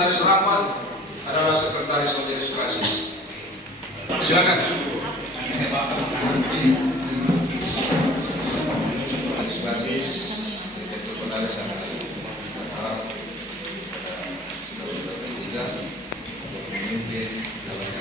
sekretaris rapat adalah sekretaris majelis klasis. Silakan. Majelis klasis, Direktur Saudara sangat harap saudara-saudara bertiga untuk memimpin dalam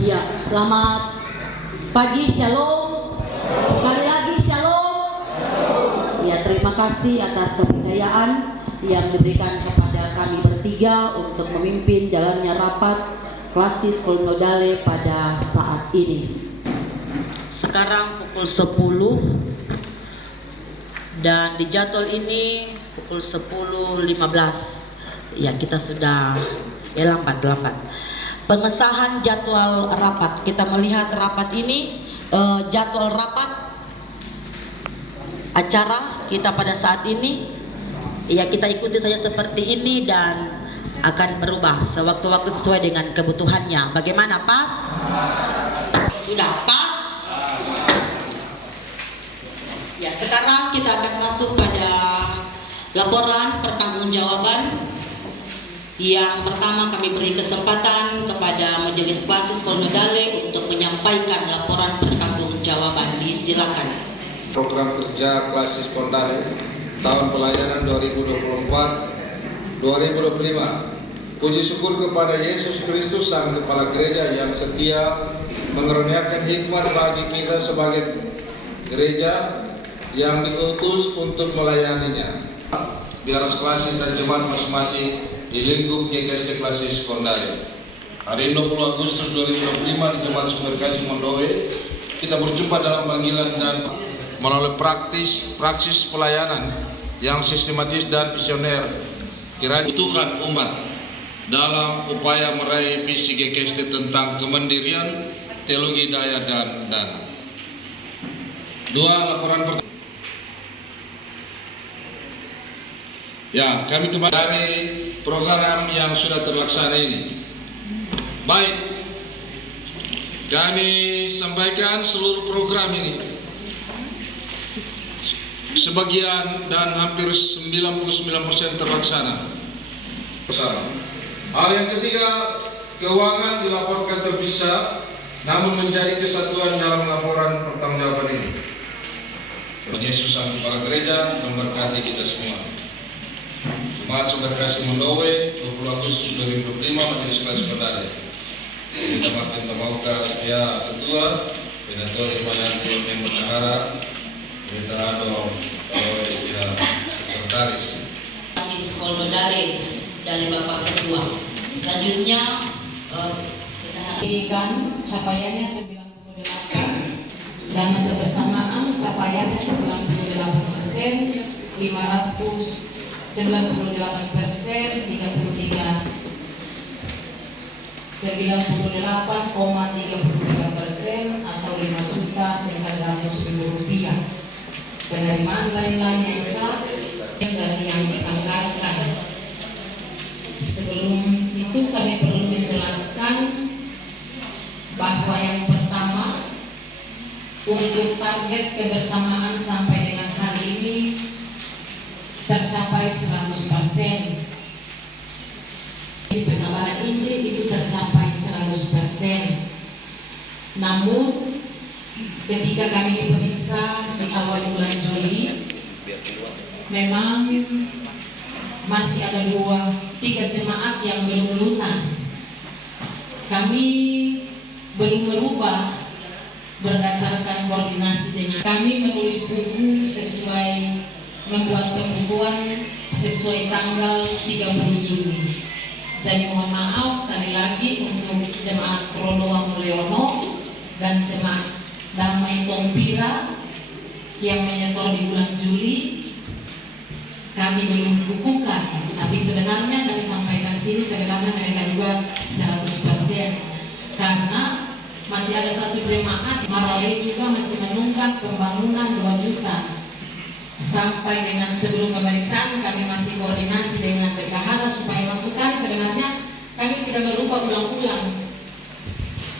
Ya, selamat pagi, shalom. Sekali lagi shalom. Ya, terima kasih atas kepercayaan yang diberikan kepada kami bertiga untuk memimpin jalannya rapat klasis Kolonodale pada saat ini. Sekarang pukul 10 dan di jadwal ini pukul 10.15. Ya, kita sudah lambat. Pengesahan jadwal rapat. Kita melihat rapat ini, jadwal rapat acara kita pada saat ini, ya kita ikuti saja seperti ini dan akan berubah sewaktu-waktu sesuai dengan kebutuhannya. Bagaimana, pas? Sudah pas? Ya, sekarang kita akan masuk pada laporan pertanggungjawaban. Yang pertama, kami beri kesempatan kepada Majelis Klasis Kolonodale untuk menyampaikan laporan pertanggungjawaban. Disilakan. Program kerja klasis Kolonodale tahun pelayanan 2024-2025. Puji syukur kepada Yesus Kristus Sang Kepala Gereja yang setia mengaruniakan hikmat bagi kita sebagai gereja yang diutus untuk melayaninya. Biar klasis dan jemaat masing-masing di lingkup GKST Klasis Kolonodale. Hari 20 Agustus 2025 di Jemaat Sumber Kasih Mondowe, kita berjumpa dalam panggilan dan melalui praksis pelayanan yang sistematis dan visioner. Kiranya Tuhan umat dalam upaya meraih visi GKST tentang kemandirian, teologi daya dan dana. Laporan pertama. Ya, kami kembali dari program yang sudah terlaksana ini. Baik, kami sampaikan seluruh program ini. Sebagian dan hampir 99% terlaksana. Hal yang ketiga, keuangan dilaporkan terpisah, namun menjadi kesatuan dalam laporan pertanggungjawaban ini. Yesus Sang Kepala Gereja memberkati kita semua. Jemaat Sumber Kasih Mondowe, 20 Agustus 2025, Majelis Klasis Kolonodale. Kita makin memauka setia ketua, Penatua Ibayanti yang bernegara, kita adong oleh setia sekretaris. Klasis Kolonodale dari Bapak Ketua. Selanjutnya, capaiannya 98 dan kebersamaan capaiannya 98%, 98%, 33, 98,33% atau 5.900.000 rupiah. Penerimaan lain-lain yang sah dari yang dianggarkan. Sebelum itu kami perlu menjelaskan bahwa yang pertama, untuk target kebersamaan sampai dengan hari ini tercapai 100%. Pengabaran Injil itu tercapai 100%. Namun ketika kami diperiksa di awal bulan Juli, memang masih ada 3 jemaat yang belum lunas. Kami belum merubah berdasarkan koordinasi dengan kami menulis buku sesuai membuat pembukuan sesuai tanggal 30 Juni. Jadi mohon maaf sekali lagi untuk jemaat Rodoa Mulyono dan jemaat Damai Tompira yang menyetor di bulan Juli, kami belum bukukan. Tapi sebenarnya kami sampaikan sini sebenarnya mereka juga 100%. karena masih ada satu jemaat Marale juga masih menunggak pembangunan 2 juta. Sampai dengan sebelum pemeriksaan kami masih koordinasi dengan bendahara supaya masukkan. Sebenarnya kami tidak merubah ulang-ulang.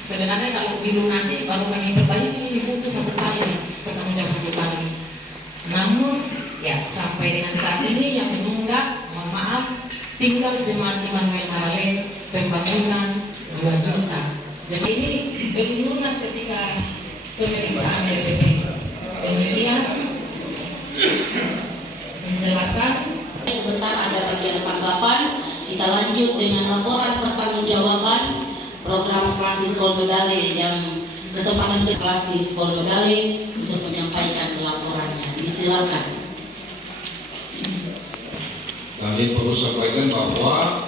Sebenarnya kalau dilunasi baru kami perbaiki buku 1 kali, pertanggung jawab 1 kali. Namun ya sampai dengan saat ini yang menunggak, mohon maaf, tinggal jemaat Immanuel Marale pembangunan 2 juta. Jadi ini belum lunas ketika pemeriksaan BPP. Demikian penjelasan. Sebentar ada bagian tanggapan. Kita lanjut dengan laporan pertanggungjawaban program Klasik Solmedale yang kesempatan Klasik Solmedale untuk menyampaikan laporannya. Disilakan. Kami perlu sampaikan bahwa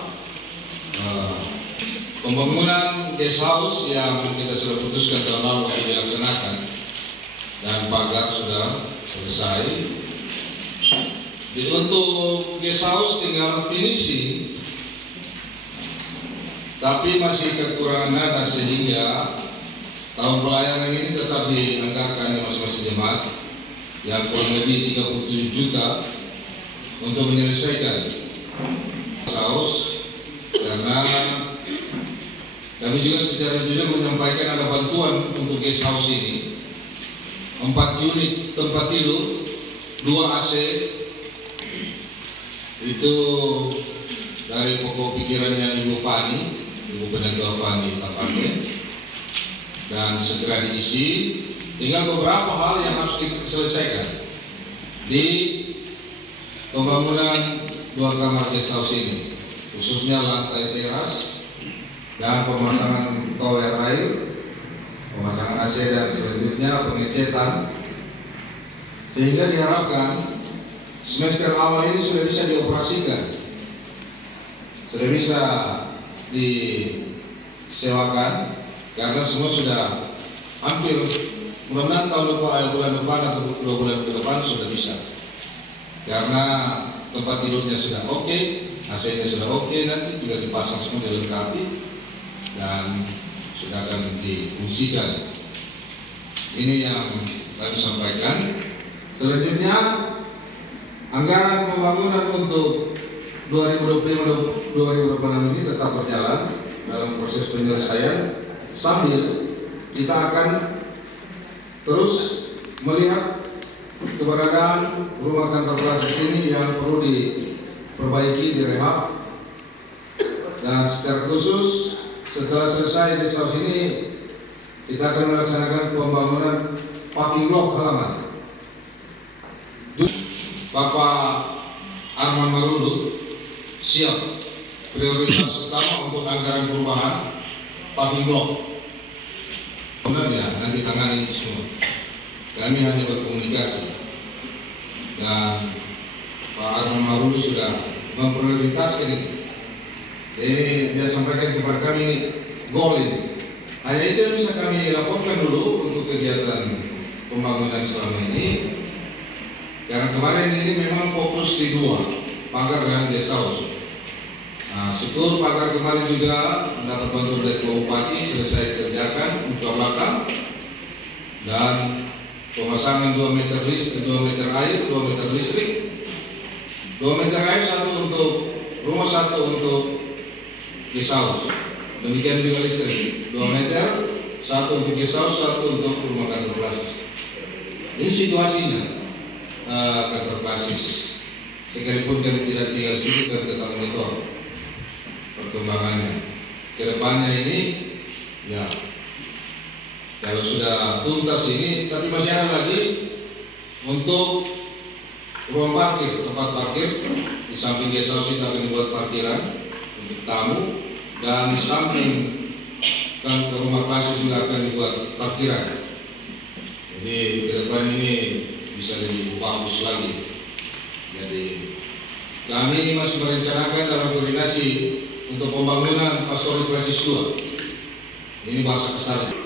pembangunan guest house yang kita sudah putuskan tahun lalu untuk dilaksanakan dan pagar sudah selesai. Untuk guest house tinggal finishing, tapi masih kekurangan dana sehingga tahun pelayanan ini tetap dianggarkan di masing-masing jemaat yang kurang lebih 37 juta untuk menyelesaikan guest house, karena kami juga secara jujur menyampaikan ada bantuan untuk guest house ini 4 unit tempat tidur, 2 AC, itu dari pokok pikirannya Ibu Fani, Ibu Penegak Fani tampaknya, dan segera diisi. Tinggal beberapa hal yang harus diselesaikan di pembangunan 2 kamar guest house ini, khususnya lantai teras dan pemasangan tower air, pemasangan AC, dan selanjutnya pengecetan, sehingga diharapkan semester awal ini sudah bisa dioperasikan, sudah bisa disewakan, karena semua sudah hampir, mudah-mudahan bulan depan atau 2 bulan ke depan sudah bisa, karena tempat tidurnya sudah oke, AC-nya sudah oke, nanti juga dipasang semua, dilengkapi dan sudah akan difungsikan. Ini yang kami sampaikan. Selanjutnya, anggaran pembangunan untuk 2025-2026 ini tetap berjalan dalam proses penyelesaian, sambil kita akan terus melihat keberadaan rumah kantor Klasik ini yang perlu diperbaiki, direhab, dan secara khusus setelah selesai di house ini kita akan melaksanakan pembangunan paving block halaman. Bapak Arman Marulu siap, prioritas utama untuk anggaran perubahan paving block. Kemudian ya nanti tangani itu semua. Kami hanya berkomunikasi dan Pak Arman Marulu sudah memprioritaskan itu. Jadi dia sampaikan kepada kami goal ini. Hanya itu yang bisa kami laporkan dulu untuk kegiatan pembangunan selama ini. Karena kemarin ini memang fokus di 2, pagar dan guest house. Nah, syukur pagar kemarin juga mendapat bantuan dari Pak Bupati, selesai dikerjakan buka belakang, dan pemasangan 2 meter air, 2 meter listrik, 2 meter air, 1 untuk rumah, 1 untuk guest house. Demikian juga listrik 2 meter, 1 untuk guest house, 1 untuk rumah kantor Klasik. Ini situasinya kantor Klasik. Sekalipun kami tidak tinggal di situ, kami tetap monitor perkembangannya. Kedepannya ini, ya kalau sudah tuntas ini, tapi masih ada lagi untuk ruang parkir, tempat parkir di samping guest house itu akan dibuat parkiran untuk tamu, dan di samping kan rumah Klasik juga akan dibuat parkiran. Jadi ke depan ini bisa lebih bagus lagi. Jadi kami masih merencanakan dalam koordinasi untuk pembangunan Pastori Klasik 2. Ini bahasa kasarnya.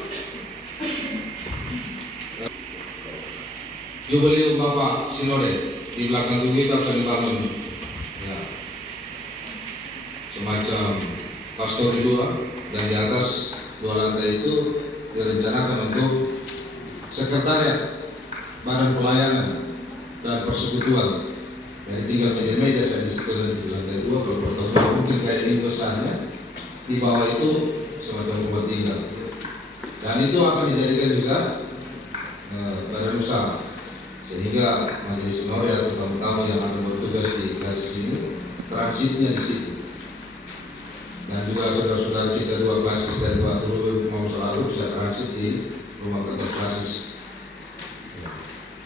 Jubileum Bapak Sinode di belakang tubuh itu akan dibangun, ya, semacam Pastori 2, dan di atas 2 lantai itu direncanakan untuk sekretariat, badan pelayanan dan persekutuan. Jadi tinggal meja-meja saya di situ di lantai 2. Kalau pertemuan mungkin kayak ini besarnya, di bawah itu semacam tempat tinggal. Dan itu akan dijadikan juga badan usaha, sehingga majelis sinode atau tamu-tamu yang akan bertugas di kasus ini transitnya di situ. Dan juga saudara-saudara kita 2 klasis dari Batu mau selalu bisa transit di rumah kantor klasis.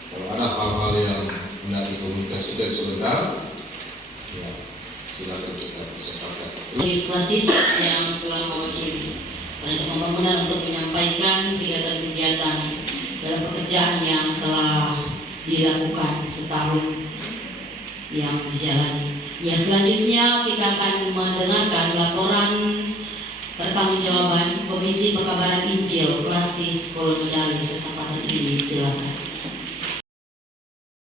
Kalau ada hal-hal yang hendak dikomunikasikan sebentar, ya silakan kita sepakat. Klasis yang telah mewakili untuk pembangunan untuk menyampaikan kegiatan-kegiatan dalam pekerjaan yang telah dilakukan setahun yang dijalani. Ya, selanjutnya kita akan mendengarkan laporan pertanggungjawaban Komisi Pekabaran Injil Klasis Kolonial Kesempatan ini. Silakan.